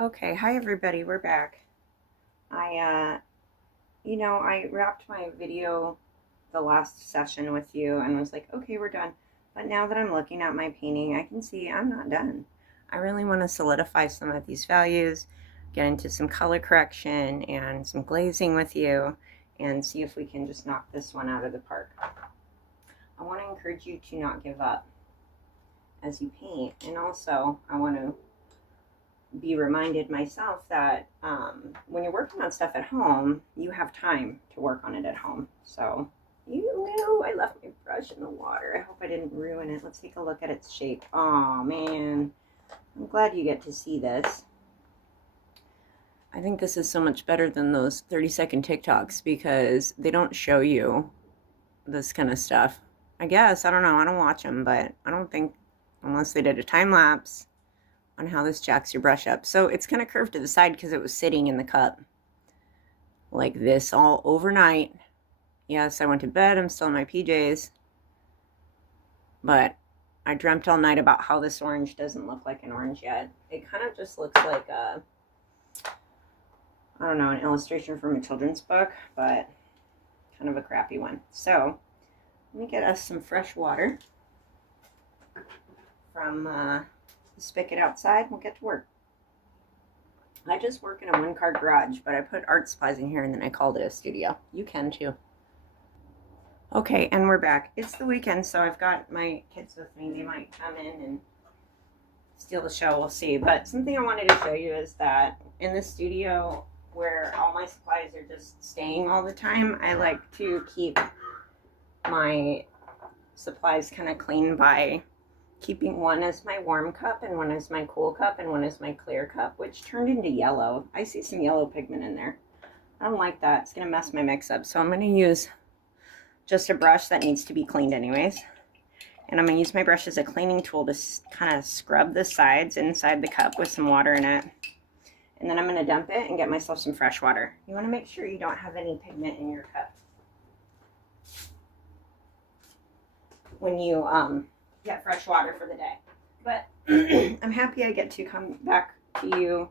Okay, hi everybody, we're back. I, I wrapped my video the last session with you and was like, okay, we're done. But now that I'm looking at my painting, I can see I'm not done. I really want to solidify some of these values, get into some color correction and some glazing with you, and see if we can just knock this one out of the park. I want to encourage you to not give up as you paint, and also I want to be reminded myself that when you're working on stuff at home, you have time to work on it at home. So, I left my brush in the water. I hope I didn't ruin it. Let's take a look at its shape. Oh man, I'm glad you get to see this. I think this is so much better than those 30-second TikToks because they don't show you this kind of stuff. I guess, I don't know, I don't watch them, but I don't think, unless they did a time lapse, on how this jacks your brush up. So it's kind of curved to the side because it was sitting in the cup like this all overnight. Yes, I went to bed. I'm still in my PJs. But I dreamt all night about how this orange doesn't look like an orange yet. It kind of just looks like I don't know, an illustration from a children's book, but kind of a crappy one. So let me get us some fresh water from the spigot outside. We'll get to work. I just work in a one-car garage, but I put art supplies in here and then I called it a studio. You can too. Okay, and we're back. It's the weekend, so I've got my kids with me. They might come in and steal the show, we'll see. But something I wanted to show you is that in the studio where all my supplies are just staying all the time, I like to keep my supplies kind of clean by keeping one as my warm cup and one as my cool cup and one as my clear cup, which turned into yellow. I see some yellow pigment in there. I don't like that. It's going to mess my mix up. So I'm going to use just a brush that needs to be cleaned anyways. And I'm going to use my brush as a cleaning tool to kind of scrub the sides inside the cup with some water in it. And then I'm going to dump it and get myself some fresh water. You want to make sure you don't have any pigment in your cup when you get fresh water for the day. But I'm happy I get to come back to you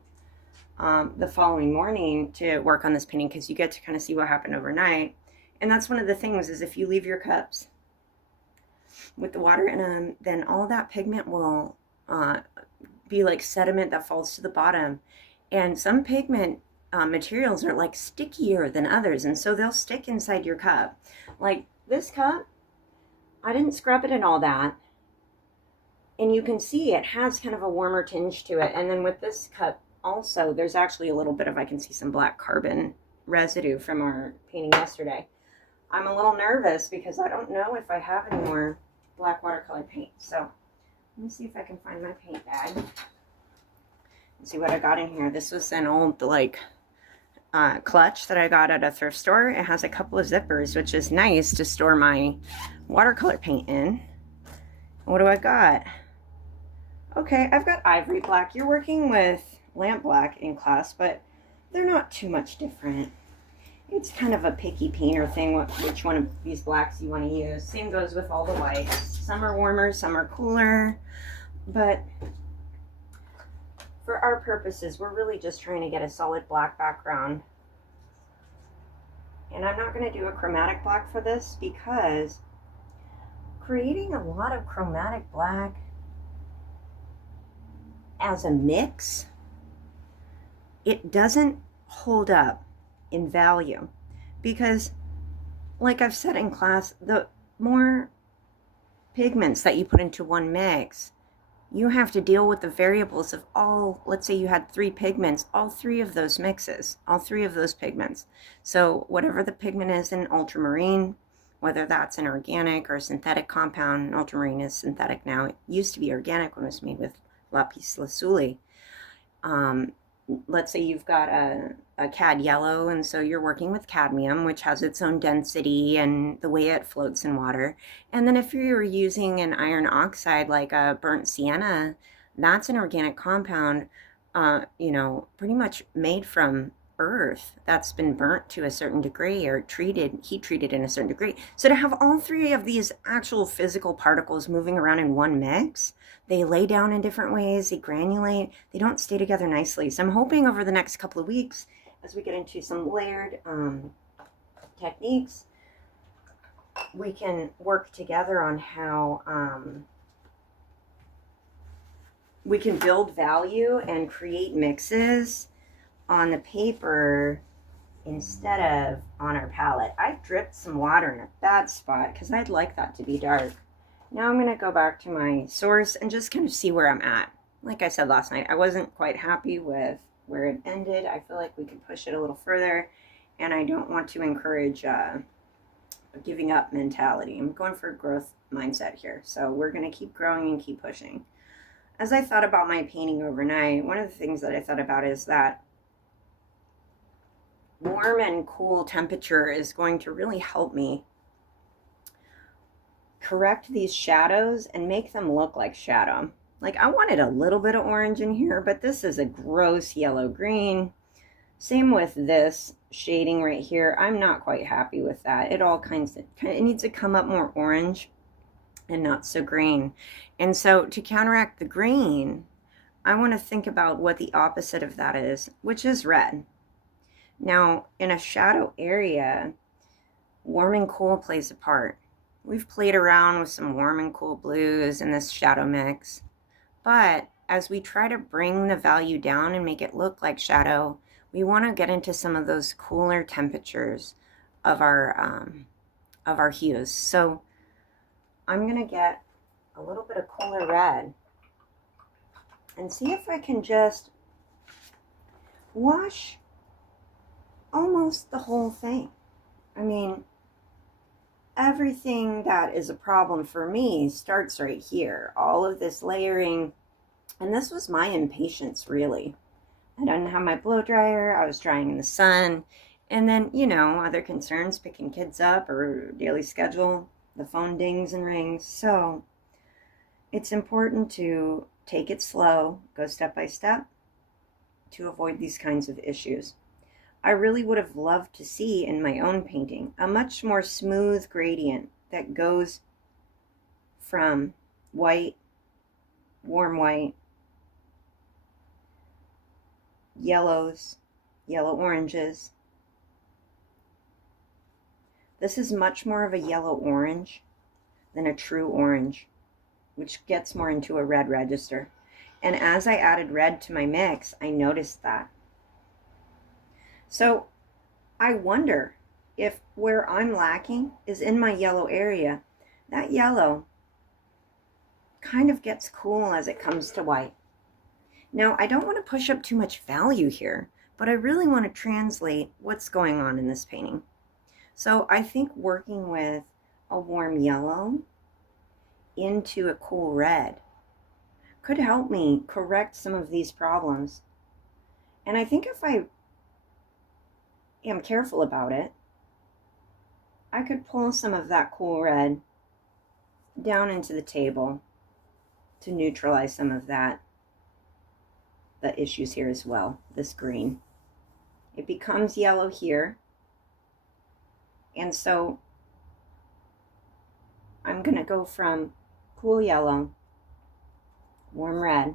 the following morning to work on this painting because you get to kind of see what happened overnight. And that's one of the things is if you leave your cups with the water in them, then all that pigment will be like sediment that falls to the bottom. And some pigment materials are like stickier than others, and so they'll stick inside your cup. Like this cup, I didn't scrub it and all that. And you can see it has kind of a warmer tinge to it. And then with this cup also, there's actually a little bit of, I can see some black carbon residue from our painting yesterday. I'm a little nervous because I don't know if I have any more black watercolor paint. So let me see if I can find my paint bag and see what I got in here. This was an old clutch that I got at a thrift store. It has a couple of zippers, which is nice to store my watercolor paint in. What do I got? Okay, I've got ivory black. You're working with lamp black in class, but they're not too much different. It's kind of a picky painter thing, which one of these blacks you want to use. Same goes with all the whites. Some are warmer, some are cooler, but for our purposes, we're really just trying to get a solid black background. And I'm not going to do a chromatic black for this because creating a lot of chromatic black as a mix, it doesn't hold up in value because, like I've said in class, the more pigments that you put into one mix, you have to deal with the variables of all, let's say you had 3 pigments, all 3 of those mixes, all 3 of those pigments. So whatever the pigment is in ultramarine, whether that's an organic or synthetic compound, ultramarine is synthetic now. It used to be organic when it was made with lapis lazuli. Let's say you've got a cad yellow, and so you're working with cadmium, which has its own density and the way it floats in water. And then if you're using an iron oxide like a burnt sienna, that's an organic compound, pretty much made from earth that's been burnt to a certain degree or heat treated in a certain degree. So to have all 3 of these actual physical particles moving around in one mix, They lay down in different ways, they granulate, they don't stay together nicely. So I'm hoping over the next couple of weeks, as we get into some layered techniques, we can work together on how we can build value and create mixes on the paper instead of on our palette. I dripped some water in a bad spot because I'd like that to be dark. Now I'm going to go back to my source and just kind of see where I'm at. Like I said last night, I wasn't quite happy with where it ended. I feel like we could push it a little further, and I don't want to encourage a giving up mentality. I'm going for a growth mindset here. So we're going to keep growing and keep pushing. As I thought about my painting overnight, one of the things that I thought about is that warm and cool temperature is going to really help me correct these shadows and make them look like shadow. Like, I wanted a little bit of orange in here, but this is a gross yellow green. Same with this shading right here. I'm not quite happy with that. It all it needs to come up more orange and not so green. And so to counteract the green, I want to think about what the opposite of that is, which is red. Now, in a shadow area, warm and cool plays a part. We've played around with some warm and cool blues in this shadow mix. But as we try to bring the value down and make it look like shadow, we want to get into some of those cooler temperatures of our hues. So I'm going to get a little bit of cooler red and see if I can just wash almost the whole thing. I mean, everything that is a problem for me starts right here. All of this layering, and this was my impatience, really. I didn't have my blow dryer, I was drying in the sun, and then, you know, other concerns, picking kids up or daily schedule, the phone dings and rings. So it's important to take it slow, go step by step to avoid these kinds of issues. I really would have loved to see in my own painting a much more smooth gradient that goes from white, warm white, yellows, yellow oranges. This is much more of a yellow orange than a true orange, which gets more into a red register. And as I added red to my mix, I noticed that. So I wonder if where I'm lacking is in my yellow area. That yellow kind of gets cool as it comes to white. Now, I don't want to push up too much value here, but I really want to translate what's going on in this painting. So I think working with a warm yellow into a cool red could help me correct some of these problems. And I think if I am careful about it, I could pull some of that cool red down into the table to neutralize some of the issues here as well, this green. It becomes yellow here, and so I'm going to go from cool yellow, warm red,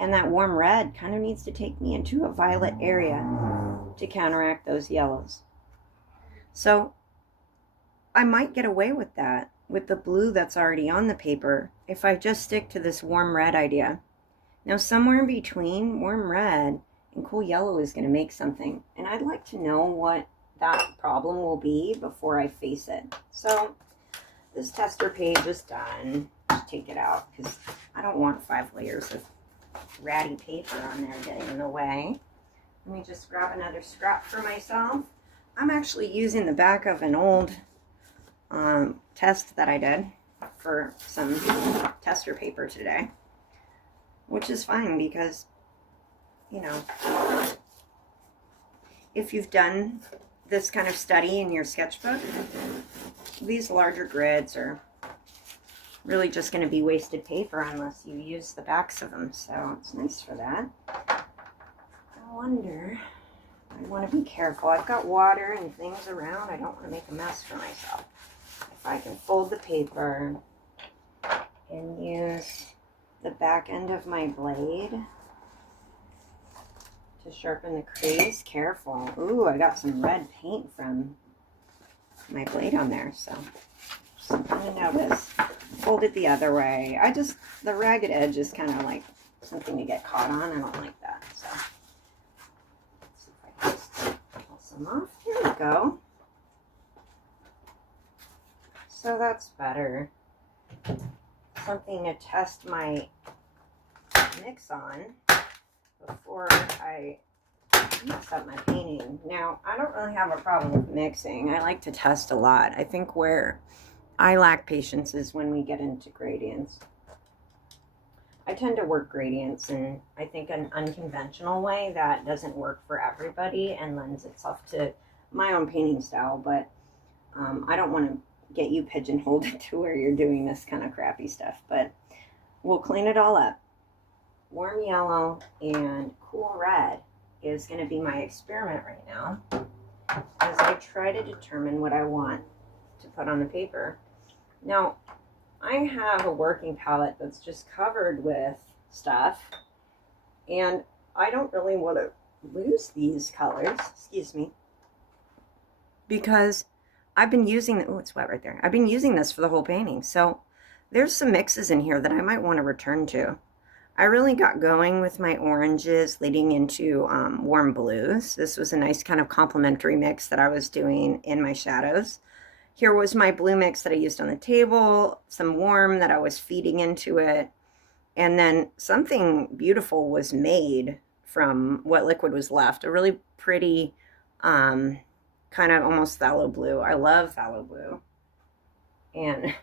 and that warm red kind of needs to take me into a violet area to counteract those yellows. So I might get away with that with the blue that's already on the paper if I just stick to this warm red idea. Now, somewhere in between warm red and cool yellow is going to make something, and I'd like to know what that problem will be before I face it. So this tester page is done. Just take it out because I don't want 5 layers of ratty paper on there getting in the way. Let me just grab another scrap for myself. I'm actually using the back of an old test that I did for some tester paper today, which is fine because, you know, if you've done this kind of study in your sketchbook, these larger grids are really just going to be wasted paper unless you use the backs of them, so it's nice for that. I wonder, I want to be careful. I've got water and things around. I don't want to make a mess for myself. I if I can fold the paper and use the back end of my blade to sharpen the crease. Careful. Ooh, I got some red paint from my blade on there, so something to notice. Fold it the other way. The ragged edge is kind of like something to get caught on. I don't like that, so let's see if I can just pull some off. Here we go. So that's better. Something to test my mix on before I mix up my painting. Now, I don't really have a problem with mixing. I like to test a lot. I think where I lack patience is when we get into gradients. I tend to work gradients in, I think, an unconventional way that doesn't work for everybody and lends itself to my own painting style, but I don't want to get you pigeonholed to where you're doing this kind of crappy stuff, but we'll clean it all up. Warm yellow and cool red is going to be my experiment right now as I try to determine what I want to put on the paper. Now, I have a working palette that's just covered with stuff, and I don't really want to lose these colors, excuse me, because I've been using, oh, it's wet right there. I've been using this for the whole painting, so there's some mixes in here that I might want to return to. I really got going with my oranges leading into warm blues. This was a nice kind of complementary mix that I was doing in my shadows. Here was my blue mix that I used on the table, some warm that I was feeding into it, and then something beautiful was made from what liquid was left. A really pretty kind of almost phthalo blue. I love phthalo blue, and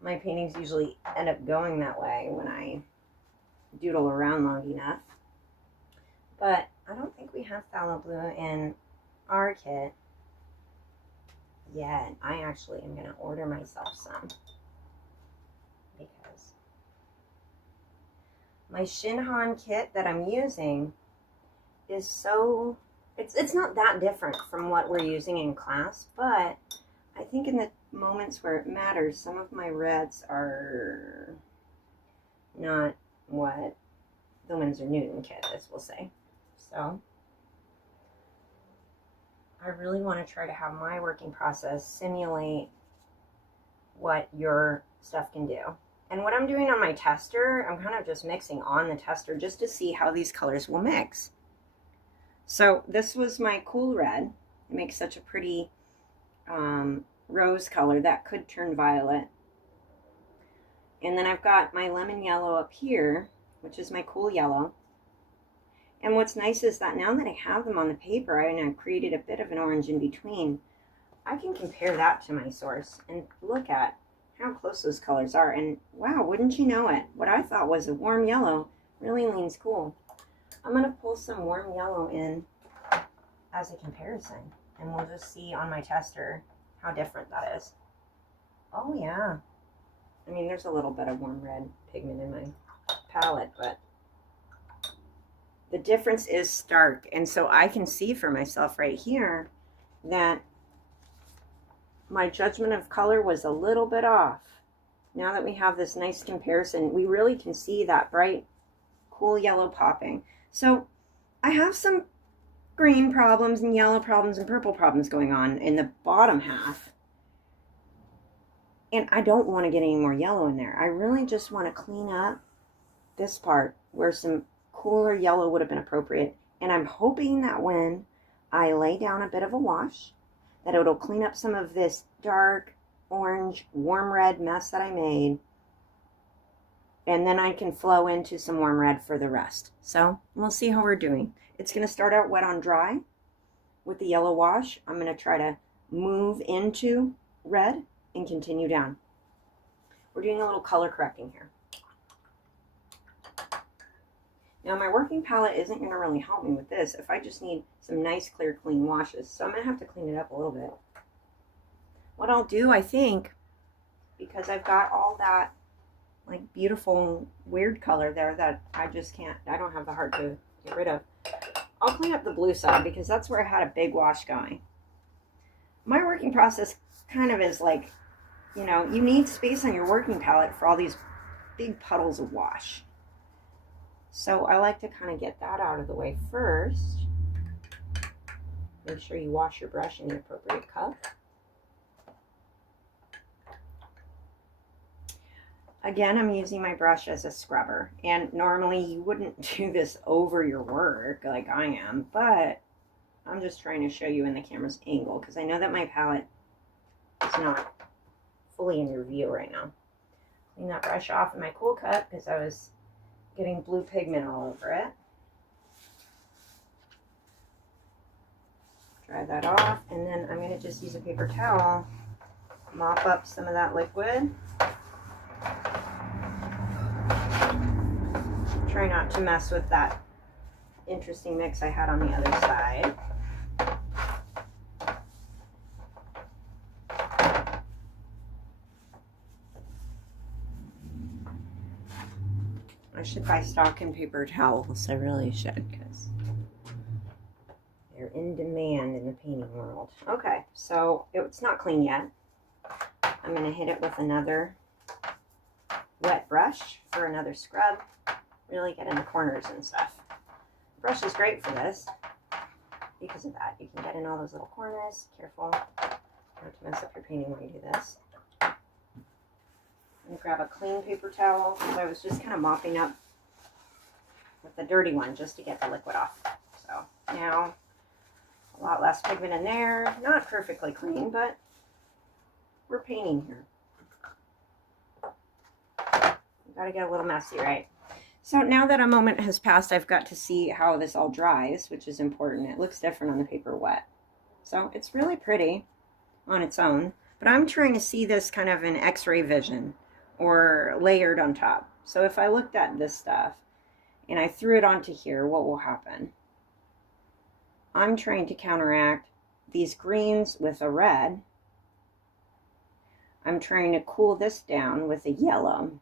my paintings usually end up going that way when I doodle around long enough. But I don't think we have phthalo blue in our kit yet. I actually am going to order myself some because my Shinhan kit that I'm using is so, it's not that different from what we're using in class, but I think in the moments where it matters, some of my reds are not what the Winsor Newton kit is, we'll say. So I really want to try to have my working process simulate what your stuff can do. And what I'm doing on my tester, I'm kind of just mixing on the tester just to see how these colors will mix. So this was my cool red. It makes such a pretty rose color that could turn violet. And then I've got my lemon yellow up here, which is my cool yellow. And what's nice is that now that I have them on the paper, and I've created a bit of an orange in between, I can compare that to my source and look at how close those colors are. And wow, wouldn't you know it? What I thought was a warm yellow really leans cool. I'm going to pull some warm yellow in as a comparison, and we'll just see on my tester how different that is. Oh yeah. I mean, there's a little bit of warm red pigment in my palette, but the difference is stark. And so I can see for myself right here that my judgment of color was a little bit off. Now that we have this nice comparison, we really can see that bright, cool yellow popping. So I have some green problems and yellow problems and purple problems going on in the bottom half. And I don't want to get any more yellow in there. I really just want to clean up this part where some cooler yellow would have been appropriate. And I'm hoping that when I lay down a bit of a wash, that it'll clean up some of this dark orange, warm red mess that I made. And then I can flow into some warm red for the rest. So we'll see how we're doing. It's going to start out wet on dry with the yellow wash. I'm going to try to move into red and continue down. We're doing a little color correcting here. Now my working palette isn't going to really help me with this if I just need some nice clear clean washes. So I'm going to have to clean it up a little bit. What I'll do, I think, because I've got all that like beautiful weird color there that I just can't, I don't have the heart to get rid of. I'll clean up the blue side because that's where I had a big wash going. My working process kind of is like you know, you need space on your working palette for all these big puddles of wash. So I like to kind of get that out of the way first. Make sure you wash your brush in the appropriate cup. Again, I'm using my brush as a scrubber, and normally you wouldn't do this over your work like I am, but I'm just trying to show you in the camera's angle because I know that my palette is not fully in your view right now. Clean that brush off in my cool cup because I was getting blue pigment all over it. Dry that off, and then I'm going to just use a paper towel, mop up some of that liquid. Try not to mess with that interesting mix I had on the other side. I should buy stocking paper towels. I really should, because they're in demand in the painting world. Okay, so it's not clean yet. I'm going to hit it with another wet brush for another scrub. Really get in the corners and stuff. The brush is great for this because of that. You can get in all those little corners. Careful not to mess up your painting when you do this. I'm going to grab a clean paper towel because I was just kind of mopping up with the dirty one just to get the liquid off. So now a lot less pigment in there. Not perfectly clean, but we're painting here. You got to get a little messy, right? So now that a moment has passed, I've got to see how this all dries, which is important. It looks different on the paper wet. So it's really pretty on its own, but I'm trying to see this kind of in X-ray vision or layered on top. So if I looked at this stuff and I threw it onto here, what will happen? I'm trying to counteract these greens with a red. I'm trying to cool this down with a yellow.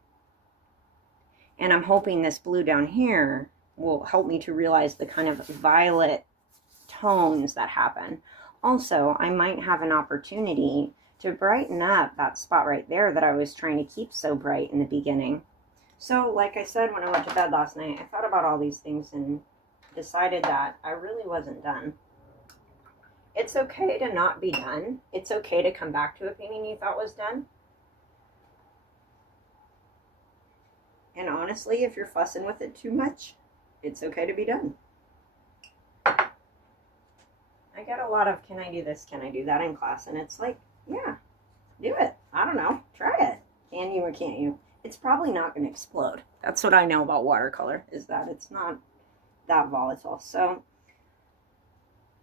And I'm hoping this blue down here will help me to realize the kind of violet tones that happen. Also, I might have an opportunity to brighten up that spot right there that I was trying to keep so bright in the beginning. So, like I said when I went to bed last night, I thought about all these things and decided that I really wasn't done. It's okay to not be done. It's okay to come back to a painting you thought was done. And honestly, if you're fussing with it too much, it's okay to be done. I get a lot of, can I do this, can I do that in class? And it's like, yeah, do it. I don't know, try it. Can you or can't you? It's probably not going to explode. That's what I know about watercolor, is that it's not that volatile. So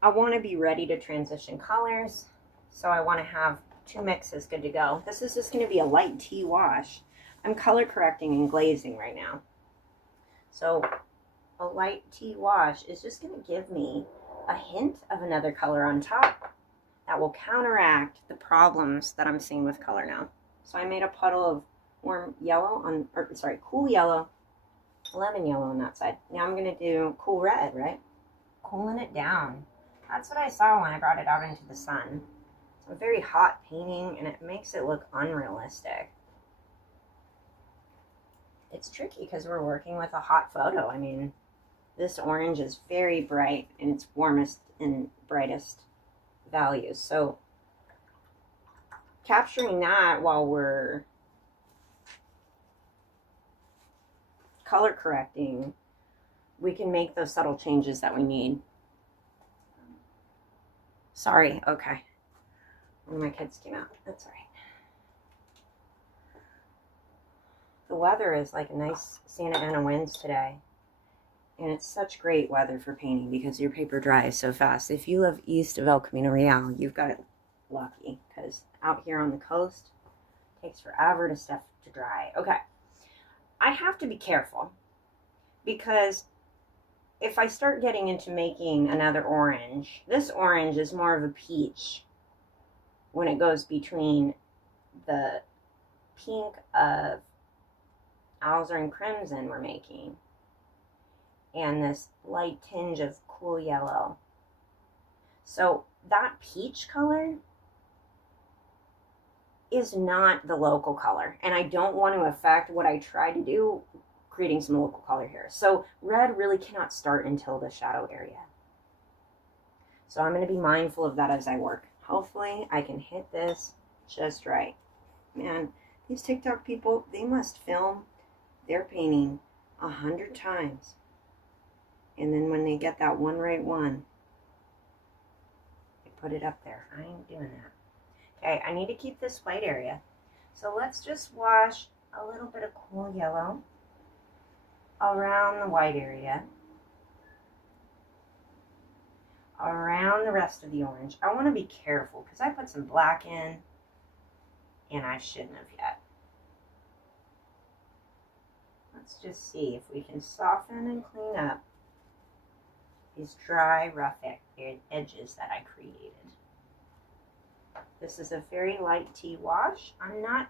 I want to be ready to transition colors. So I want to have two mixes good to go. This is just going to be a light tea wash. I'm color correcting and glazing right now. So a light tea wash is just going to give me a hint of another color on top that will counteract the problems that I'm seeing with color now. So I made a puddle of warm yellow on, or sorry, cool yellow, lemon yellow on that side. Now I'm going to do cool red, right? Cooling it down. That's what I saw when I brought it out into the sun. It's a very hot painting and it makes it look unrealistic. It's tricky because we're working with a hot photo. I mean, this orange is very bright in its warmest and brightest values. So capturing that while we're color correcting, we can make those subtle changes that we need. Sorry, okay. One of my kids came out. That's all right. The weather is like a nice Santa Ana winds today. And it's such great weather for painting because your paper dries so fast. If you live east of El Camino Real, you've got it lucky because out here on the coast, it takes forever to stuff to dry. Okay, I have to be careful because if I start getting into making another orange, this orange is more of a peach when it goes between the pink of alizarin crimson we're making and this light tinge of cool yellow. So that peach color is not the local color. And I don't want to affect what I try to do, creating some local color here. So red really cannot start until the shadow area. So I'm going to be mindful of that as I work. Hopefully I can hit this just right. Man, these TikTok people, they must film their painting 100 times. And then when they get that one right one, they put it up there. I ain't doing that. Okay, I need to keep this white area. So let's just wash a little bit of cool yellow around the white area, around the rest of the orange. I want to be careful because I put some black in and I shouldn't have yet. Let's just see if we can soften and clean up these dry, rough edges that I created. This is a very light tea wash. I'm not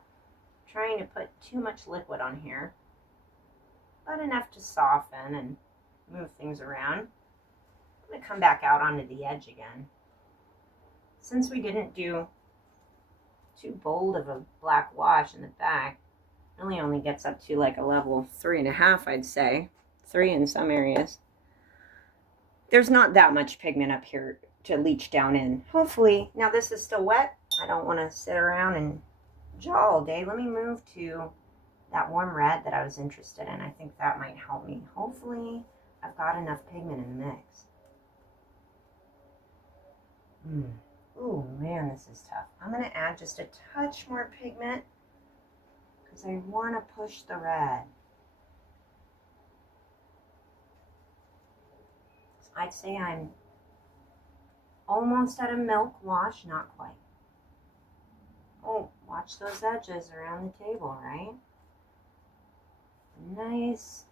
trying to put too much liquid on here, but enough to soften and move things around. I'm going to come back out onto the edge again. Since we didn't do too bold of a black wash in the back, it really only gets up to like a level 3.5, I'd say. 3 in some areas. There's not that much pigment up here to leach down in. Hopefully, now this is still wet. I don't want to sit around and jaw all day. Let me move to that warm red that I was interested in. I think that might help me. Hopefully, I've got enough pigment in the mix. Ooh, man, this is tough. I'm going to add just a touch more pigment because I want to push the red. I'd say I'm almost at a milk wash, not quite. Oh, watch those edges around the table, right? Nice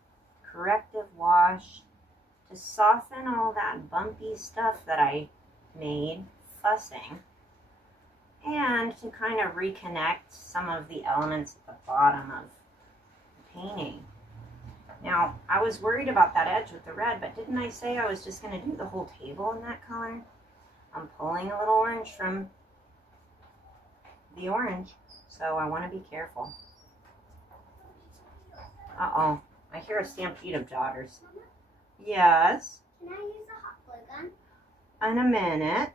corrective wash to soften all that bumpy stuff that I made fussing, and to kind of reconnect some of the elements at the bottom of the painting. Now, I was worried about that edge with the red, but didn't I say I was just going to do the whole table in that color? I'm pulling a little orange from the orange, so I want to be careful. Uh-oh, I hear a stampede of daughters. Yes? Can I use a hot glue gun? In a minute.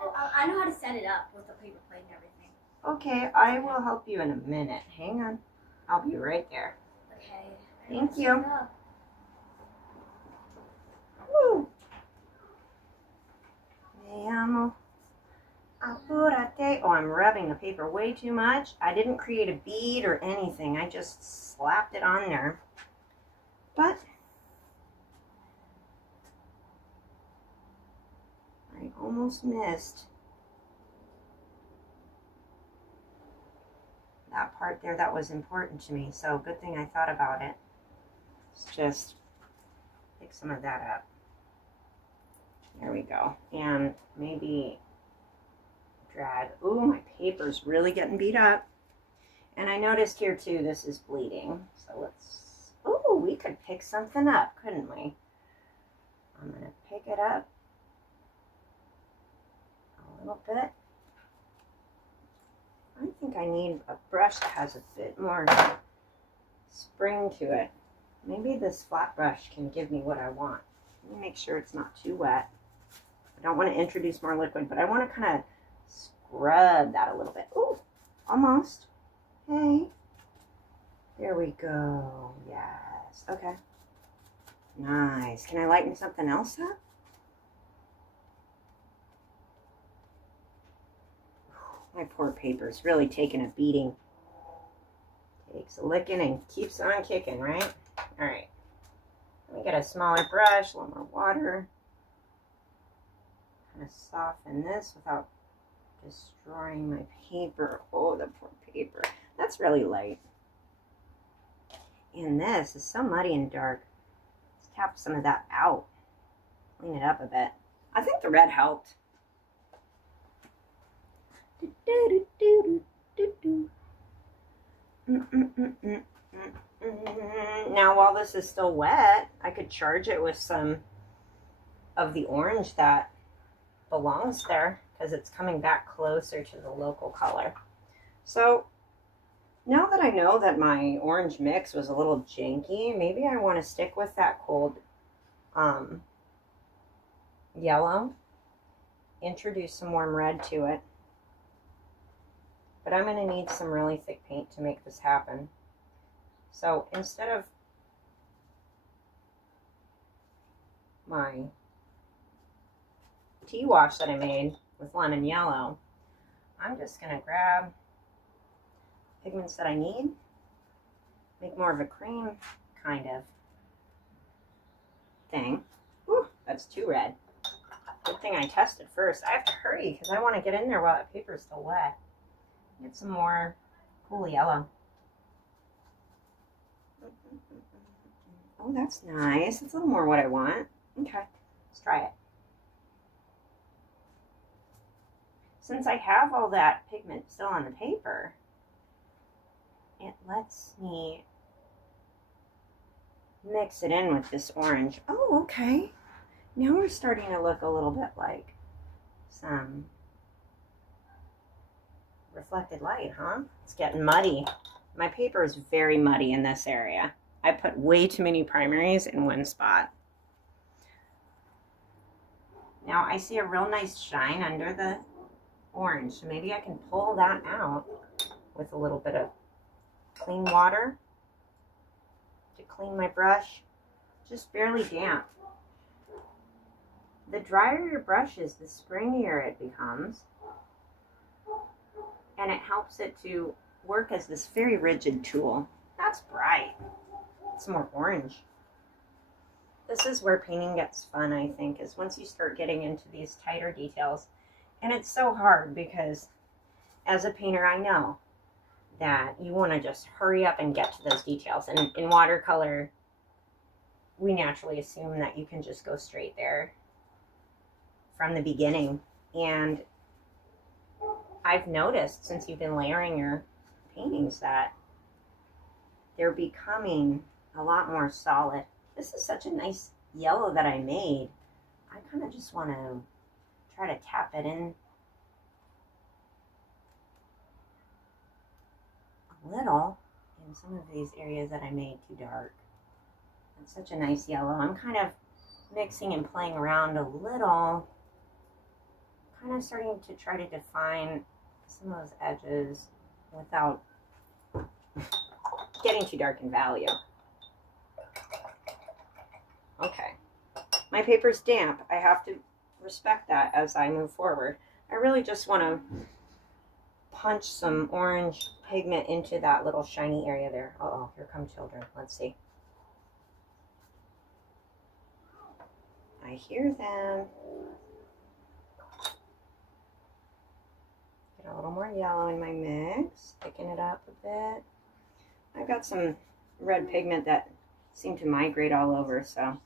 Oh, I know how to set it up with the paper plate and everything. Okay, I will help you in a minute. Hang on. I'll be right there. Okay. Thank you. Woo. Me amo. Apúrate. Oh, I'm rubbing the paper way too much. I didn't create a bead or anything. I just slapped it on there. But I almost missed that part there that was important to me. So good thing I thought about it. Let's just pick some of that up. There we go. And maybe drag. Ooh, my paper's really getting beat up. And I noticed here too, this is bleeding. So let's, ooh, we could pick something up, couldn't we? I'm going to pick it up a little bit. I think I need a brush that has a bit more spring to it. Maybe this flat brush can give me what I want. Let me make sure it's not too wet. I don't want to introduce more liquid, but I want to kind of scrub that a little bit. Ooh, almost. Hey. There we go. Yes. Okay. Nice. Can I lighten something else up? My poor paper's really taking a beating. Takes a licking and keeps on kicking, right? All right. Let me get a smaller brush, a little more water. Kind of soften this without destroying my paper. Oh, the poor paper. That's really light. And this is so muddy and dark. Let's tap some of that out. Clean it up a bit. I think the red helped. Now, while this is still wet, I could charge it with some of the orange that belongs there because it's coming back closer to the local color. So now that I know that my orange mix was a little janky, maybe I want to stick with that cold yellow, introduce some warm red to it. But I'm going to need some really thick paint to make this happen. So instead of my tea wash that I made with lemon yellow, I'm just going to grab pigments that I need, make more of a cream kind of thing. Ooh, that's too red. Good thing I tested first. I have to hurry because I want to get in there while that paper is still wet. Get some more cool yellow. Oh, that's nice. It's a little more what I want. Okay, let's try it. Since I have all that pigment still on the paper, it lets me mix it in with this orange. Oh, okay. Now we're starting to look a little bit like some reflected light, huh? It's getting muddy. My paper is very muddy in this area. I put way too many primaries in one spot. Now I see a real nice shine under the orange, so maybe I can pull that out with a little bit of clean water to clean my brush. Just barely damp. The drier your brush is, the springier it becomes, and it helps it to work as this very rigid tool. That's bright. Some more orange. This is where painting gets fun, I think, is once you start getting into these tighter details. And it's so hard because as a painter, I know that you want to just hurry up and get to those details. And in watercolor, we naturally assume that you can just go straight there from the beginning. And I've noticed since you've been layering your paintings that they're becoming a lot more solid. This is such a nice yellow that I made. I kind of just want to try to tap it in a little in some of these areas that I made too dark. It's such a nice yellow. I'm kind of mixing and playing around a little, kind of starting to try to define some of those edges without getting too dark in value. Okay, my paper's damp. I have to respect that as I move forward. I really just want to punch some orange pigment into that little shiny area there. Uh-oh, here come children. Let's see. I hear them. Get a little more yellow in my mix, thicken it up a bit. I've got some red pigment that seemed to migrate all over, so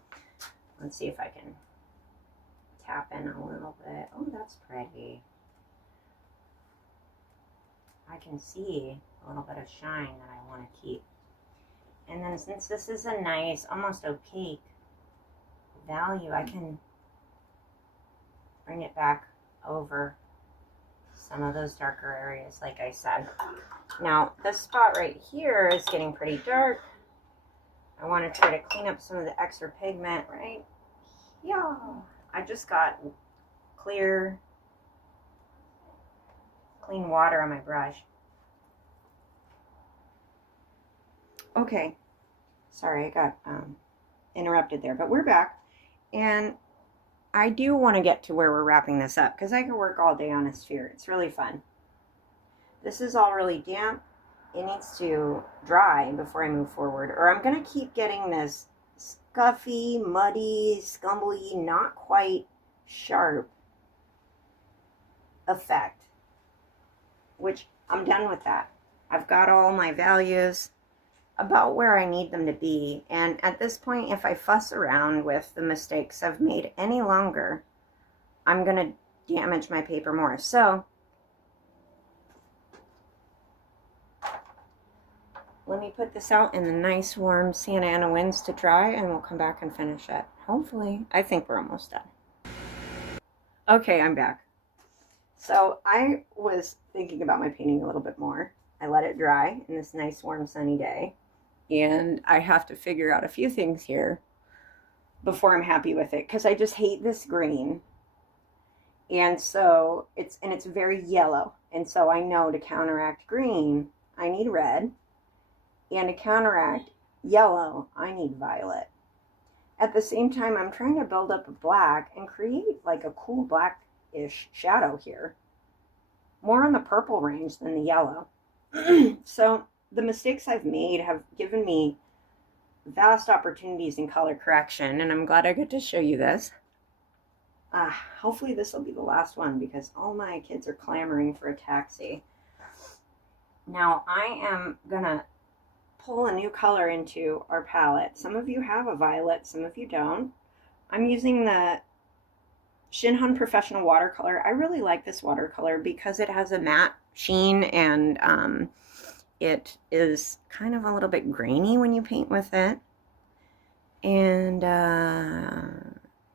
let's see if I can tap in a little bit. Oh, that's pretty. I can see a little bit of shine that I want to keep. And then since this is a nice, almost opaque value, I can bring it back over some of those darker areas, like I said. Now, this spot right here is getting pretty dark. I want to try to clean up some of the extra pigment right here. I just got clean water on my brush. Okay, sorry, I got interrupted there, but we're back. And I do want to get to where we're wrapping this up because I could work all day on a sphere. It's really fun. This is all really damp. It needs to dry before I move forward, or I'm going to keep getting this scuffy, muddy, scumbly, not quite sharp effect, which I'm done with that. I've got all my values about where I need them to be, and at this point, if I fuss around with the mistakes I've made any longer, I'm going to damage my paper more. So let me put this out in the nice warm Santa Ana winds to dry, and we'll come back and finish it. Hopefully. I think we're almost done. Okay, I'm back. So I was thinking about my painting a little bit more. I let it dry in this nice warm sunny day. And I have to figure out a few things here before I'm happy with it, because I just hate this green. And so it's very yellow. And so I know to counteract green, I need red. And to counteract yellow, I need violet. At the same time, I'm trying to build up a black and create like a cool blackish shadow here. More on the purple range than the yellow. So the mistakes I've made have given me vast opportunities in color correction, and I'm glad I get to show you this. Hopefully this will be the last one, because all my kids are clamoring for a taxi. Now I am gonna pull a new color into our palette. Some of you have a violet, some of you don't. I'm using the Shinhan Professional Watercolor. I really like this watercolor because it has a matte sheen, and it is kind of a little bit grainy when you paint with it. And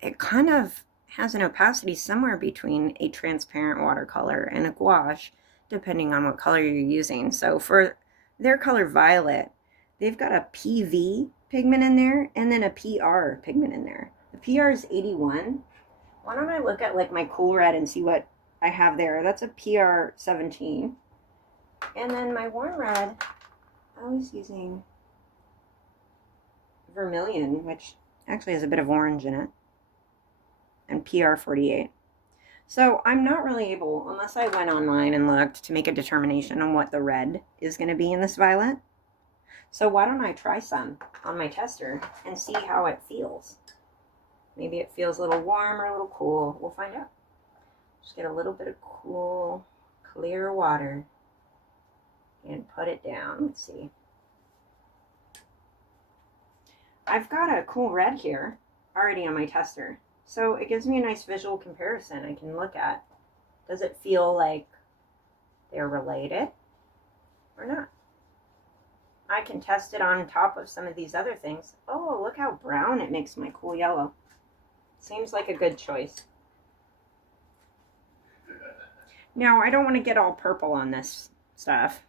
it kind of has an opacity somewhere between a transparent watercolor and a gouache, depending on what color you're using. So for their color violet, they've got a PV pigment in there and then a PR pigment in there. The PR is 81. Why don't I look at like my cool red and see what I have there? That's a PR 17. And then my warm red, I was using vermilion, which actually has a bit of orange in it, and PR 48. So I'm not really able, unless I went online and looked, to make a determination on what the red is going to be in this violet. So why don't I try some on my tester and see how it feels? Maybe it feels a little warm or a little cool. We'll find out. Just get a little bit of cool, clear water and put it down. Let's see. I've got a cool red here already on my tester. So it gives me a nice visual comparison I can look at. Does it feel like they're related or not? I can test it on top of some of these other things. Oh, look how brown it makes my cool yellow. Seems like a good choice. Now, I don't want to get all purple on this stuff.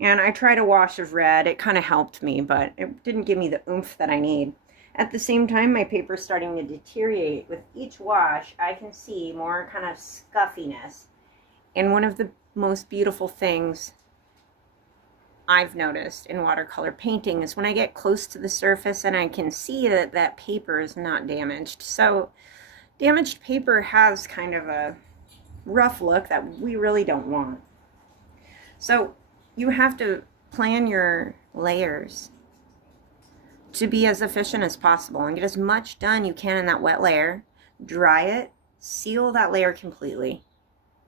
And I tried a wash of red. It kind of helped me, but it didn't give me the oomph that I need. At the same time, my paper's starting to deteriorate. With each wash, I can see more kind of scuffiness. And one of the most beautiful things I've noticed in watercolor painting is when I get close to the surface and I can see that that paper is not damaged. So damaged paper has kind of a rough look that we really don't want. So you have to plan your layers to be as efficient as possible and get as much done you can in that wet layer, dry it, seal that layer completely,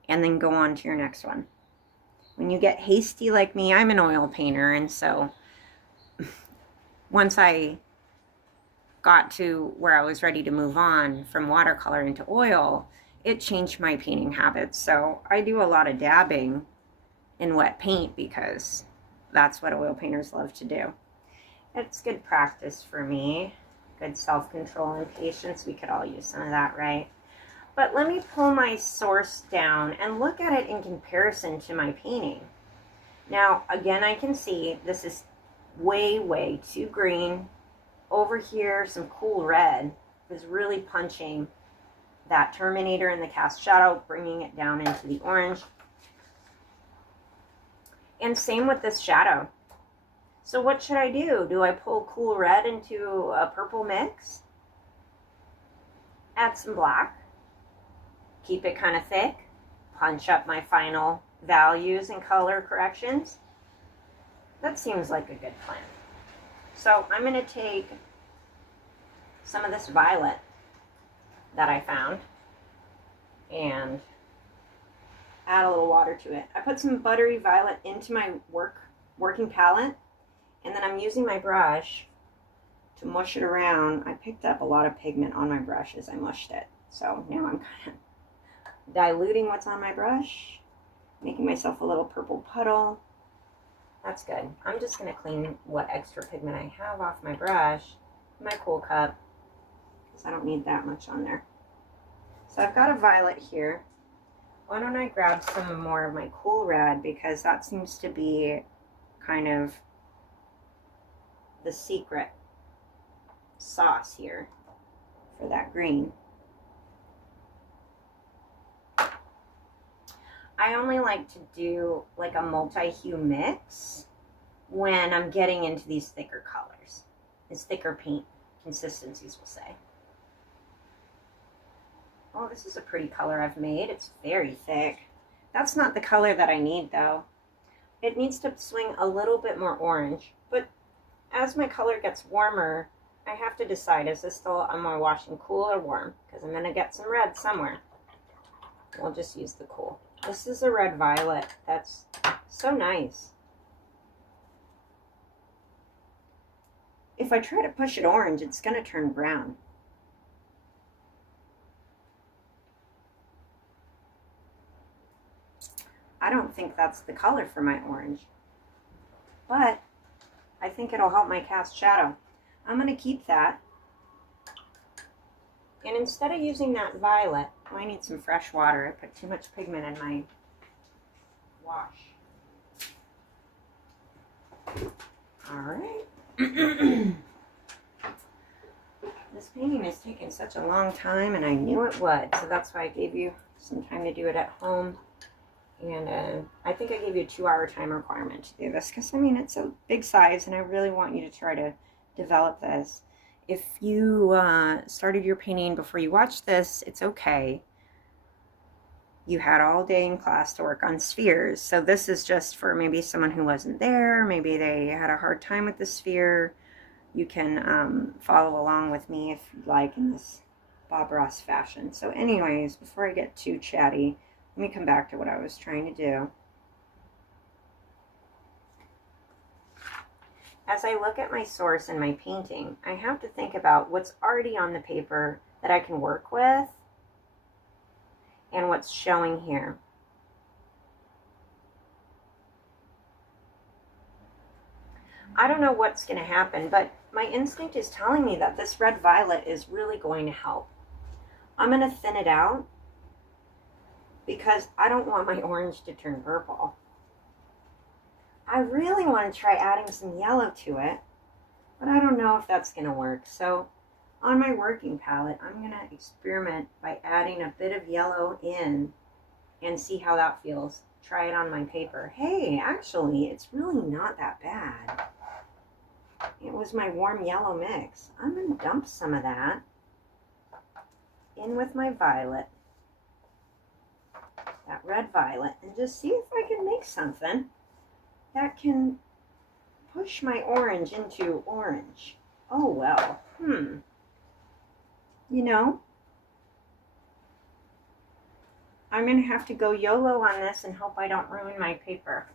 and then go on to your next one. When you get hasty like me, I'm an oil painter, and so once I got to where I was ready to move on from watercolor into oil, it changed my painting habits. So I do a lot of dabbing in wet paint because that's what oil painters love to do. It's good practice for me, good self-control and patience. We could all use some of that, right? But let me pull my source down and look at it in comparison to my painting. Now, again, I can see this is way, way too green. Over here, some cool red is really punching that Terminator in the cast shadow, bringing it down into the orange. And same with this shadow. So what should I do? Do I pull cool red into a purple mix? Add some black? Keep it kind of thick, punch up my final values and color corrections. That seems like a good plan. So I'm going to take some of this violet that I found and add a little water to it. I put some buttery violet into my working palette, and then I'm using my brush to mush it around. I picked up a lot of pigment on my brush as I mushed it. So now I'm kind of diluting what's on my brush, making myself a little purple puddle. That's good. I'm just going to clean what extra pigment I have off my brush, my cool cup, because I don't need that much on there. So I've got a violet here. Why don't I grab some more of my Cool Red, because that seems to be kind of the secret sauce here for that green. I only like to do like a multi-hue mix when I'm getting into these thicker colors. It's thicker paint consistencies, we'll say. Oh, this is a pretty color I've made. It's very thick. That's not the color that I need, though. It needs to swing a little bit more orange, but as my color gets warmer, I have to decide, is this still, am I washing cool or warm? Because I'm going to get some red somewhere. I'll just use the cool. This is a red violet. That's so nice. If I try to push it orange, it's going to turn brown. I don't think that's the color for my orange, but I think it'll help my cast shadow. I'm going to keep that. And instead of using that violet, I need some fresh water. I put too much pigment in my wash. All right. This painting is taking such a long time, and I knew it would, so that's why I gave you some time to do it at home. And I think I gave you a 2-hour time requirement to do this, because I mean, it's a big size and I really want you to try to develop this. If you started your painting before you watched this, it's okay. You had all day in class to work on spheres, so this is just for maybe someone who wasn't there, maybe they had a hard time with the sphere. You can follow along with me if you like in this Bob Ross fashion. So anyways, before I get too chatty, let me come back to what I was trying to do. As I look at my source in my painting, I have to think about what's already on the paper that I can work with and what's showing here. I don't know what's going to happen, but my instinct is telling me that this red violet is really going to help. I'm going to thin it out, because I don't want my orange to turn purple. I really want to try adding some yellow to it, but I don't know if that's going to work. So on my working palette, I'm going to experiment by adding a bit of yellow in and see how that feels. Try it on my paper. Hey, actually, it's really not that bad. It was my warm yellow mix. I'm going to dump some of that in with my violet. That red violet, and just see if I can make something that can push my orange into orange. Oh well, you know, I'm gonna have to go YOLO on this and hope I don't ruin my paper.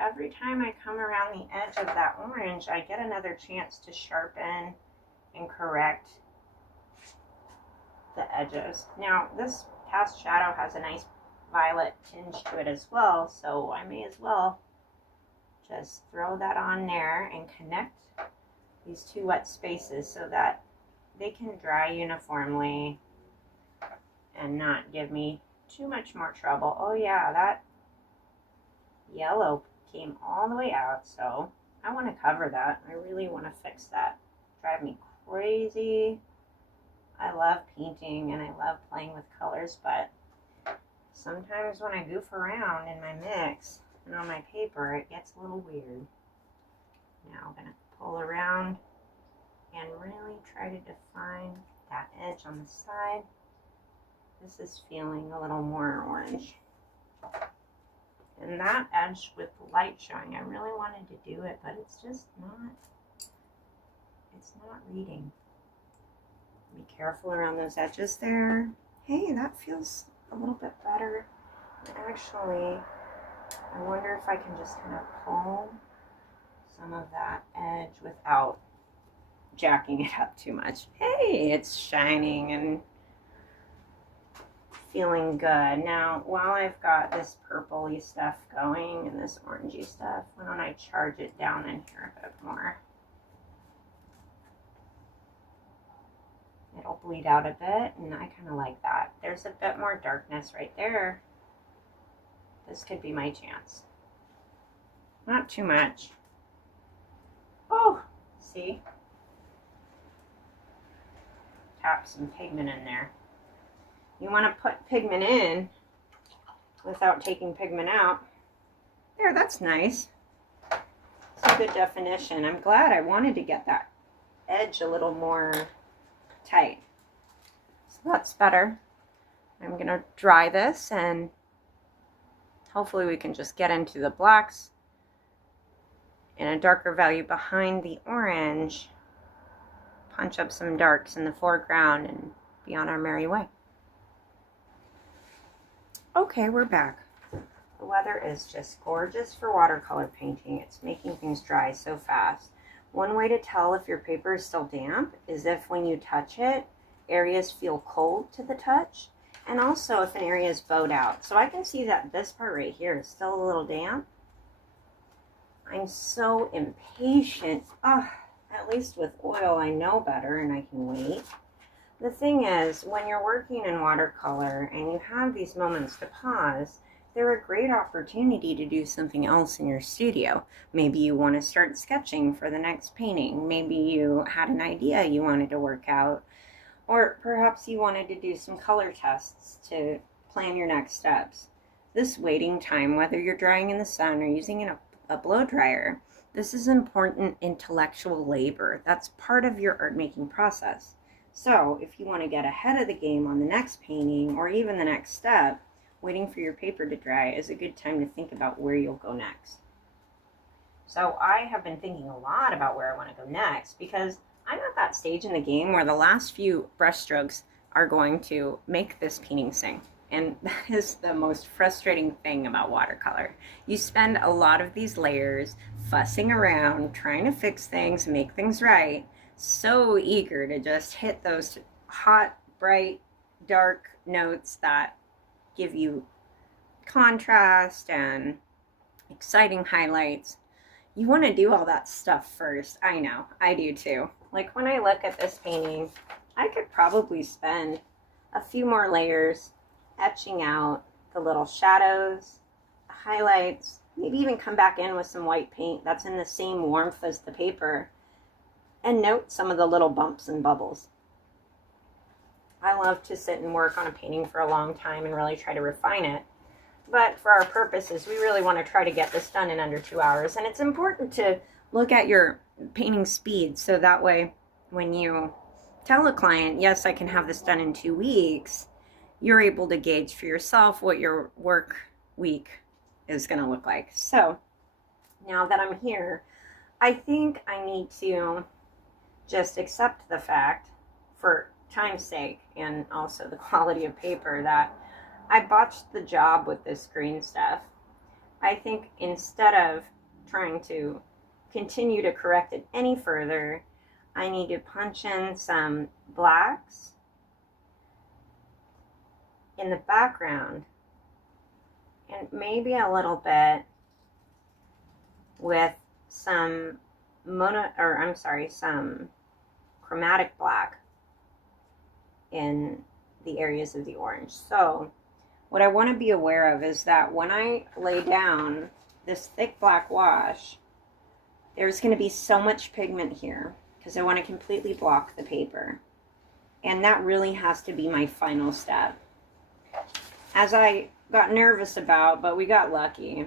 Every time I come around the edge of that orange, I get another chance to sharpen and correct the edges. Now, this cast shadow has a nice violet tinge to it as well, so I may as well just throw that on there and connect these two wet spaces so that they can dry uniformly and not give me too much more trouble. Oh yeah, that yellow came all the way out, so I want to cover that. I really want to fix that. Drive me crazy. I love painting and I love playing with colors, but sometimes when I goof around in my mix and on my paper, it gets a little weird. Now I'm going to pull around and really try to define that edge on the side. This is feeling a little more orange. And that edge with the light showing, I really wanted to do it, but it's just not, it's not reading. Be careful around those edges there. Hey, that feels a little bit better. Actually, I wonder if I can just kind of pull some of that edge without jacking it up too much. Hey, it's shining and feeling good. Now, while I've got this purpley stuff going and this orangey stuff, why don't I charge it down in here a bit more? It'll bleed out a bit, and I kind of like that. There's a bit more darkness right there. This could be my chance. Not too much. Oh, see? Tap some pigment in there. You want to put pigment in without taking pigment out. There, that's nice. It's a good definition. I'm glad. I wanted to get that edge a little more tight. So that's better. I'm going to dry this and hopefully we can just get into the blacks in a darker value behind the orange. Punch up some darks in the foreground and be on our merry way. Okay, we're back. The weather is just gorgeous for watercolor painting. It's making things dry so fast. One way to tell if your paper is still damp is if when you touch it, areas feel cold to the touch, and also if an area is bowed out. So I can see that this part right here is still a little damp. I'm so impatient. At least with oil, I know better and I can wait. The thing is, when you're working in watercolor and you have these moments to pause, they're a great opportunity to do something else in your studio. Maybe you want to start sketching for the next painting. Maybe you had an idea you wanted to work out. Or perhaps you wanted to do some color tests to plan your next steps. This waiting time, whether you're drying in the sun or using a blow dryer, this is important intellectual labor. That's part of your art making process. So if you want to get ahead of the game on the next painting or even the next step, waiting for your paper to dry is a good time to think about where you'll go next. So I have been thinking a lot about where I want to go next because I'm at that stage in the game where the last few brush strokes are going to make this painting sing. And that is the most frustrating thing about watercolor. You spend a lot of these layers fussing around, trying to fix things, make things right, so eager to just hit those hot, bright, dark notes that give you contrast and exciting highlights. You want to do all that stuff first. I know, I do too. Like when I look at this painting, I could probably spend a few more layers etching out the little shadows, highlights, maybe even come back in with some white paint that's in the same warmth as the paper and note some of the little bumps and bubbles. I love to sit and work on a painting for a long time and really try to refine it. But for our purposes, we really want to try to get this done in under 2 hours. And it's important to look at your painting speed so that way when you tell a client, yes, I can have this done in 2 weeks, you're able to gauge for yourself what your work week is going to look like. So now that I'm here, I think I need to just accept the fact, for time's sake and also the quality of paper, that I botched the job with this green stuff. I think instead of trying to continue to correct it any further, I need to punch in some blacks in the background and maybe a little bit with some some chromatic black in the areas of the orange. So what I want to be aware of is that when I lay down this thick black wash, there's going to be so much pigment here because I want to completely block the paper. And that really has to be my final step. As I got nervous about, but we got lucky,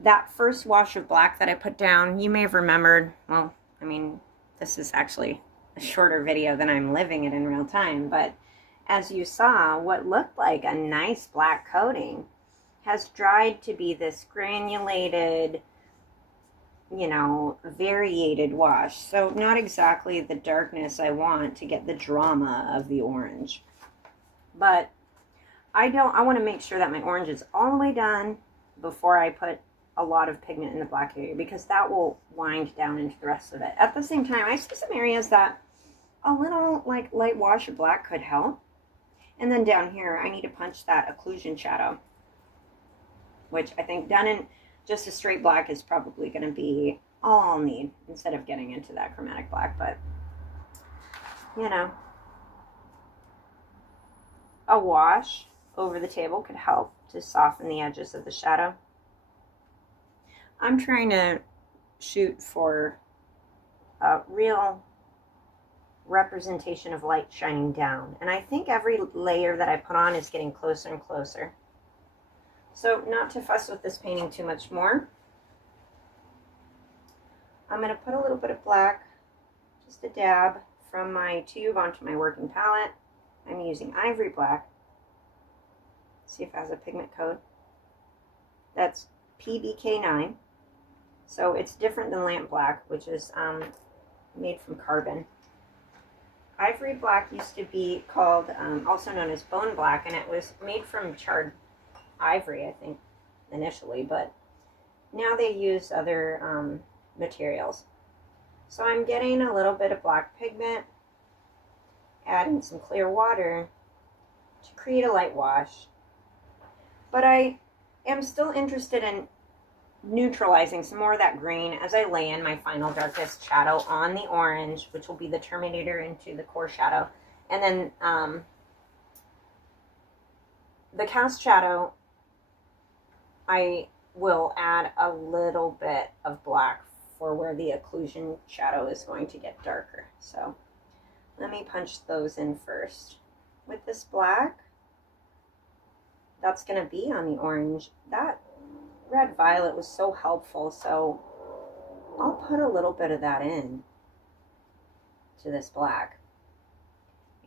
that first wash of black that I put down, you may have remembered, well, I mean, this is actually a shorter video than I'm living it in real time, but as you saw, what looked like a nice black coating has dried to be this granulated, variated wash. So not exactly the darkness I want to get the drama of the orange. But I want to make sure that my orange is all the way done before I put a lot of pigment in the black area, because that will wind down into the rest of it. At the same time, I see some areas that a little light wash of black could help. And then down here, I need to punch that occlusion shadow, which I think done in just a straight black is probably going to be all I'll need instead of getting into that chromatic black. But, you know, a wash over the table could help to soften the edges of the shadow. I'm trying to shoot for a real representation of light shining down, and I think every layer that I put on is getting closer and closer. So not to fuss with this painting too much more, I'm going to put a little bit of black, just a dab, from my tube onto my working palette. I'm using ivory black. See if it has a pigment code. That's PBK9. So it's different than lamp black, which is made from carbon. Ivory black used to be called, also known as bone black, and it was made from charred ivory, I think, initially, but now they use other materials. So I'm getting a little bit of black pigment, adding some clear water to create a light wash. But I am still interested in neutralizing some more of that green as I lay in my final darkest shadow on the orange, which will be the terminator into the core shadow. And then the cast shadow, I will add a little bit of black for where the occlusion shadow is going to get darker. So let me punch those in first. With this black, that's going to be on the orange. That red violet was so helpful, so I'll put a little bit of that in to this black.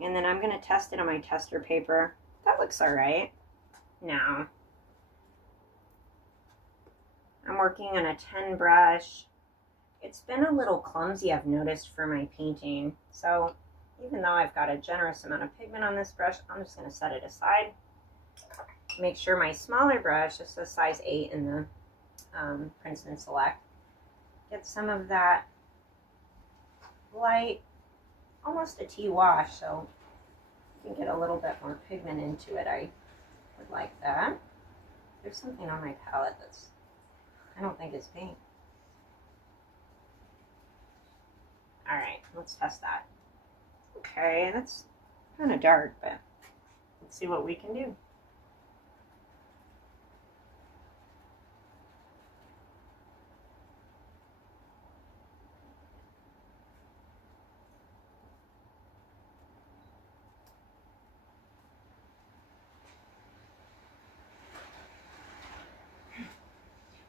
And then I'm going to test it on my tester paper. That looks all right. Now, I'm working on a 10 brush. It's been a little clumsy, I've noticed, for my painting. So even though I've got a generous amount of pigment on this brush, I'm just going to set it aside. Make sure my smaller brush, is a size 8 in the Princeton Select, get some of that light, almost a tea wash, so you can get a little bit more pigment into it. I would like that. There's something on my palette that's, I don't think it's pink. All right, let's test that. Okay, that's kind of dark, but let's see what we can do.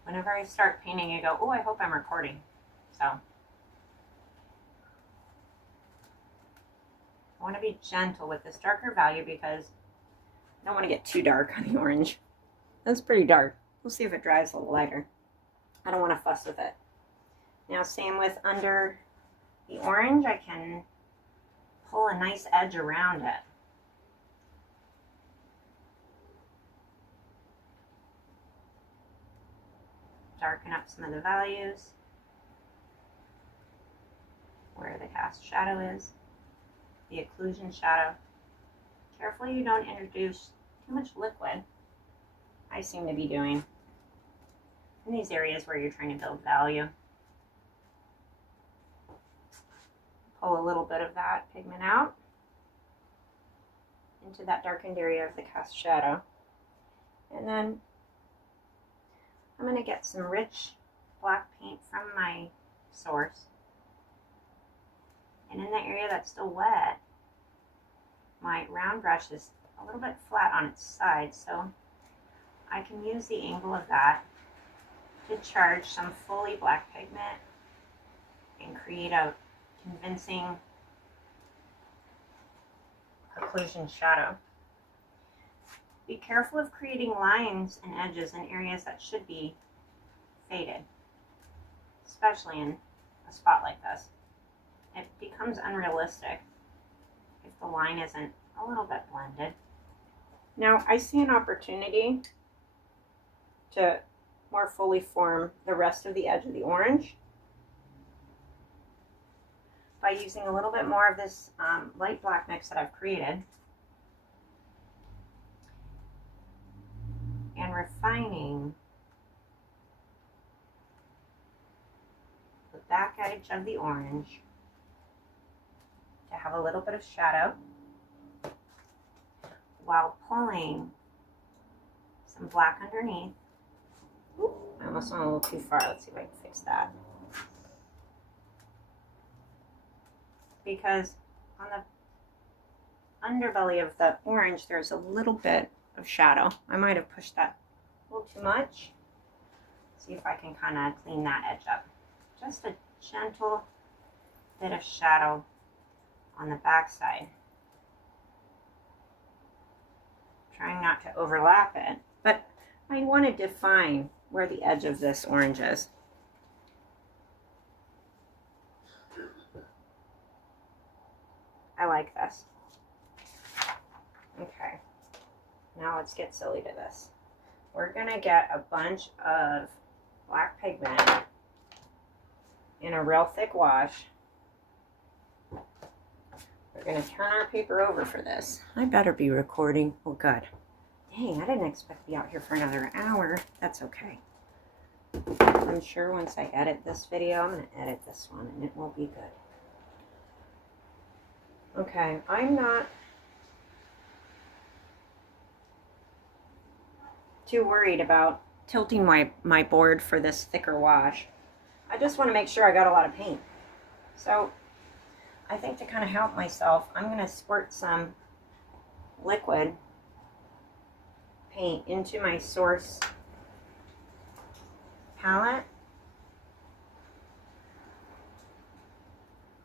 Whenever I start painting, I go, oh, I hope I'm recording. So I want to be gentle with this darker value because I don't want to get too dark on the orange. That's pretty dark. We'll see if it dries a little lighter. I don't want to fuss with it. Now, same with under the orange, I can pull a nice edge around it. Darken up some of the values where the cast shadow is, the occlusion shadow. Carefully you don't introduce too much liquid. I seem to be doing in these areas where you're trying to build value. Pull a little bit of that pigment out into that darkened area of the cast shadow. And then I'm going to get some rich black paint from my source. And in the area that's still wet, my round brush is a little bit flat on its side, so I can use the angle of that to charge some fully black pigment and create a convincing occlusion shadow. Be careful of creating lines and edges in areas that should be faded, especially in a spot like this. It becomes unrealistic if the line isn't a little bit blended. Now, I see an opportunity to more fully form the rest of the edge of the orange by using a little bit more of this light black mix that I've created. refining the back edge of the orange to have a little bit of shadow while pulling some black underneath. Ooh, I almost went a little too far. Let's see if I can fix that. Because on the underbelly of the orange, there's a little bit of shadow. I might have pushed that a little too much. See if I can kind of clean that edge up. Just a gentle bit of shadow on the back side. Trying not to overlap it, but I want to define where the edge of this orange is. I like this. Okay, now let's get silly to this. We're gonna get a bunch of black pigment in a real thick wash. We're gonna turn our paper over for this. I better be recording. Oh, good. Dang, I didn't expect to be out here for another hour. That's okay. I'm sure once I edit this video, I'm gonna edit this one and it will be good. Okay, I'm not too worried about tilting my board for this thicker wash. I just want to make sure I got a lot of paint. So I think to kind of help myself, I'm going to squirt some liquid paint into my source palette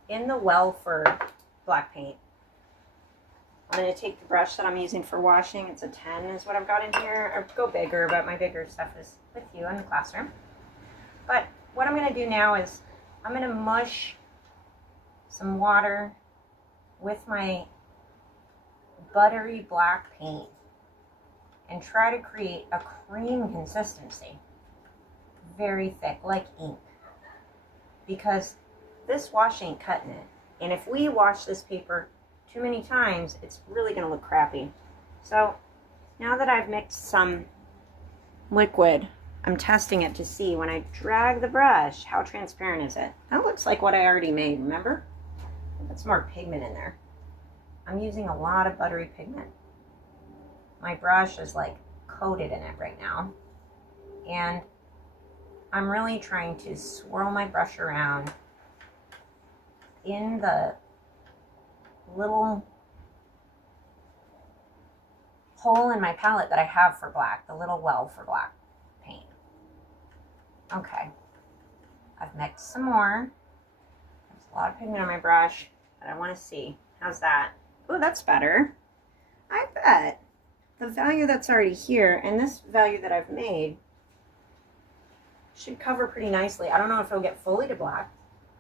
in the well for black paint. I'm going to take the brush that I'm using for washing. It's a 10 is what I've got in here. Or go bigger, but my bigger stuff is with you in the classroom. But what I'm going to do now is I'm going to mush some water with my buttery black paint and try to create a cream consistency. Very thick, like ink. Because this wash ain't cutting it. And if we wash this paper too many times, it's really going to look crappy. So now that I've mixed some liquid, I'm testing it to see when I drag the brush, how transparent is it? That looks like what I already made, remember? That's more pigment in there. I'm using a lot of buttery pigment. My brush is like coated in it right now. And I'm really trying to swirl my brush around in the little hole in my palette that I have for black, the little well for black paint. Okay, I've mixed some more. There's a lot of pigment on my brush, but I want to see. How's that? Oh, that's better. I bet the value that's already here and this value that I've made should cover pretty nicely. I don't know if it'll get fully to black,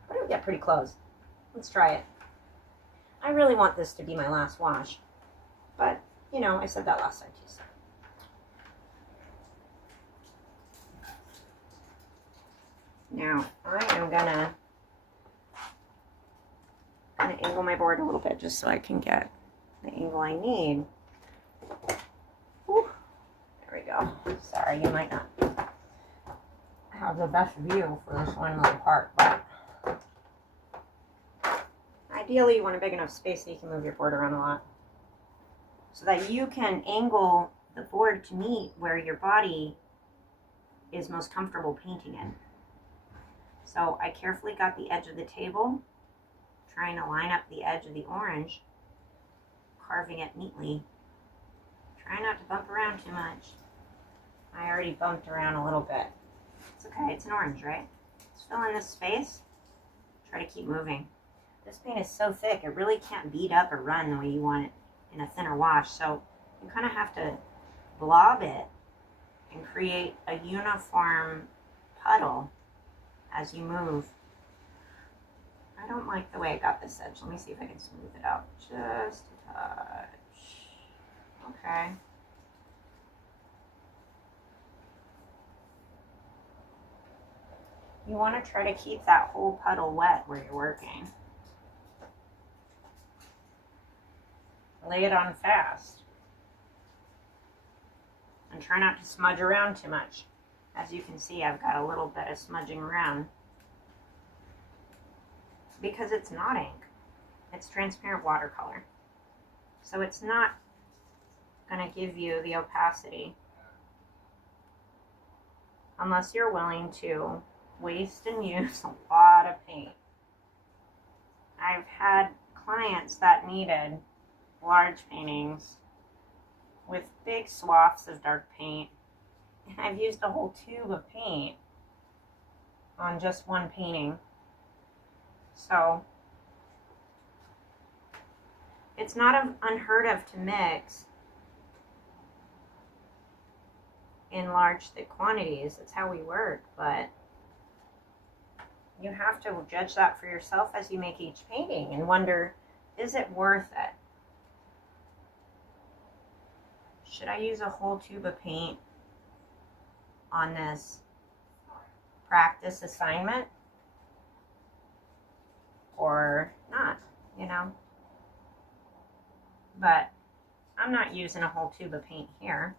but it'll get pretty close. Let's try it. I really want this to be my last wash, but you know, I said that last time too. So. Now I am gonna angle my board a little bit just so I can get the angle I need. Whew. There we go. Sorry, you might not have the best view for this one little part, but ideally you want a big enough space that you can move your board around a lot so that you can angle the board to meet where your body is most comfortable painting in. So I carefully got the edge of the table, trying to line up the edge of the orange, carving it neatly. Try not to bump around too much. I already bumped around a little bit. It's okay, it's an orange, right? Let's fill in this space. Try to keep moving. This paint is so thick, it really can't bead up or run the way you want it in a thinner wash. So you kind of have to blob it and create a uniform puddle as you move. I don't like the way I got this edge. Let me see if I can smooth it out just a touch. Okay. You want to try to keep that whole puddle wet where you're working. Lay it on fast. And try not to smudge around too much. As you can see, I've got a little bit of smudging around. Because it's not ink. It's transparent watercolor. So it's not going to give you the opacity unless you're willing to waste and use a lot of paint. I've had clients that needed large paintings with big swaths of dark paint. And I've used a whole tube of paint on just one painting. So it's not unheard of to mix in large, thick quantities. That's how we work, but you have to judge that for yourself as you make each painting and wonder, is it worth it? Should I use a whole tube of paint on this practice assignment or not, you know? But I'm not using a whole tube of paint here,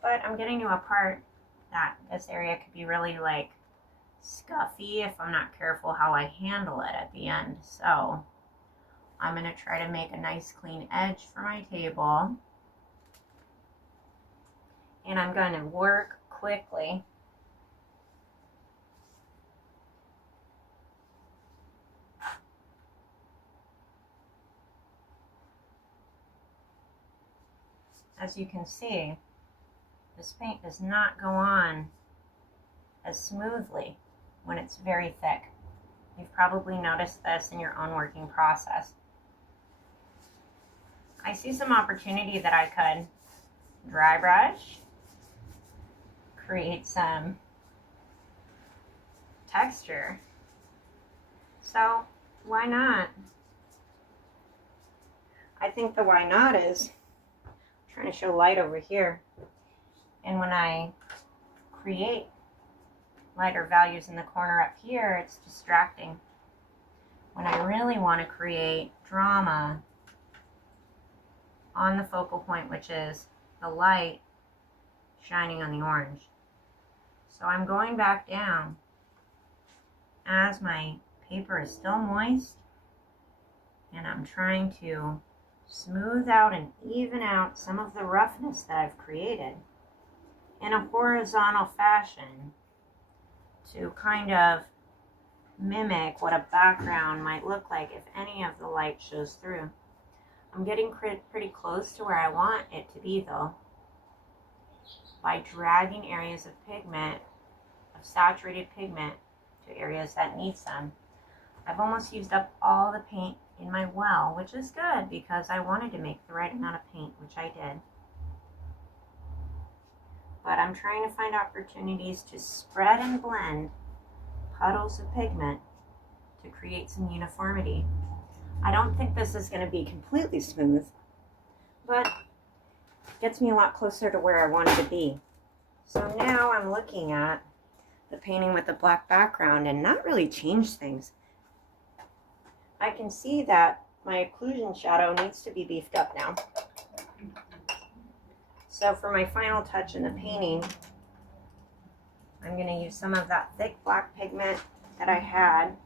but I'm getting to a part that this area could be really like scuffy if I'm not careful how I handle it at the end. So I'm going to try to make a nice clean edge for my table. And I'm going to work quickly. As you can see, this paint does not go on as smoothly when it's very thick. You've probably noticed this in your own working process. I see some opportunity that I could dry brush, create some texture. So why not? I think the why not is I'm trying to show light over here. And when I create lighter values in the corner up here, it's distracting. When I really want to create drama on the focal point, which is the light shining on the orange. So I'm going back down as my paper is still moist, and I'm trying to smooth out and even out some of the roughness that I've created in a horizontal fashion to kind of mimic what a background might look like if any of the light shows through. I'm getting pretty close to where I want it to be though, by dragging areas of pigment, of saturated pigment, to areas that need some. I've almost used up all the paint in my well, which is good because I wanted to make the right amount of paint, which I did. But I'm trying to find opportunities to spread and blend puddles of pigment to create some uniformity. I don't think this is going to be completely smooth, but it gets me a lot closer to where I wanted to be. So now I'm looking at the painting with the black background and not really change things. I can see that my occlusion shadow needs to be beefed up now. So for my final touch in the painting, I'm going to use some of that thick black pigment that I had.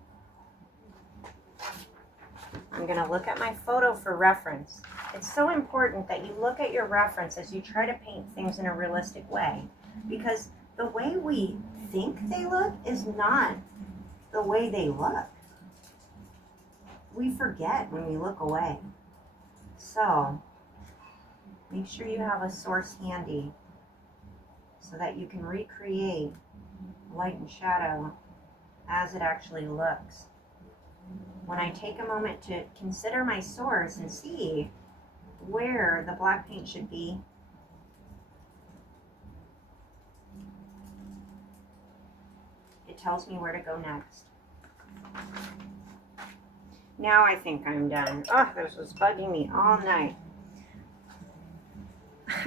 I'm going to look at my photo for reference. It's so important that you look at your reference as you try to paint things in a realistic way, because the way we think they look is not the way they look. We forget when we look away. So make sure you have a source handy so that you can recreate light and shadow as it actually looks. When I take a moment to consider my source and see where the black paint should be, it tells me where to go next. Now I think I'm done. Oh, this was bugging me all night.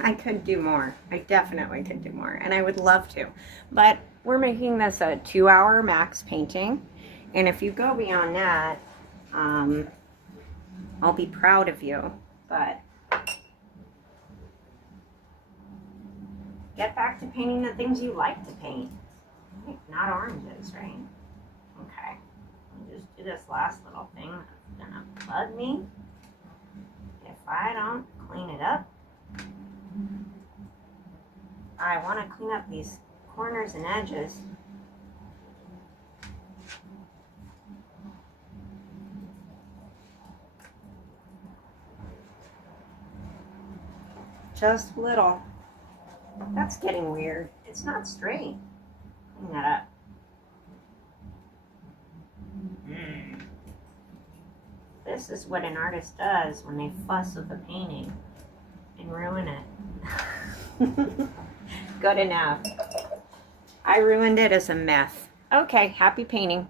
I could do more. I definitely could do more, and I would love to. But we're making this a 2-hour max painting, and if you go beyond that, I'll be proud of you. But get back to painting the things you like to paint. Not oranges, right? Okay. I'll just do this last little thing that's gonna bug me if I don't clean it up. I want to clean up these corners and edges. Just little. That's getting weird. It's not straight. Clean that up. This is what an artist does when they fuss with a painting and ruin it. Good enough. I ruined it as a mess. Okay, happy painting.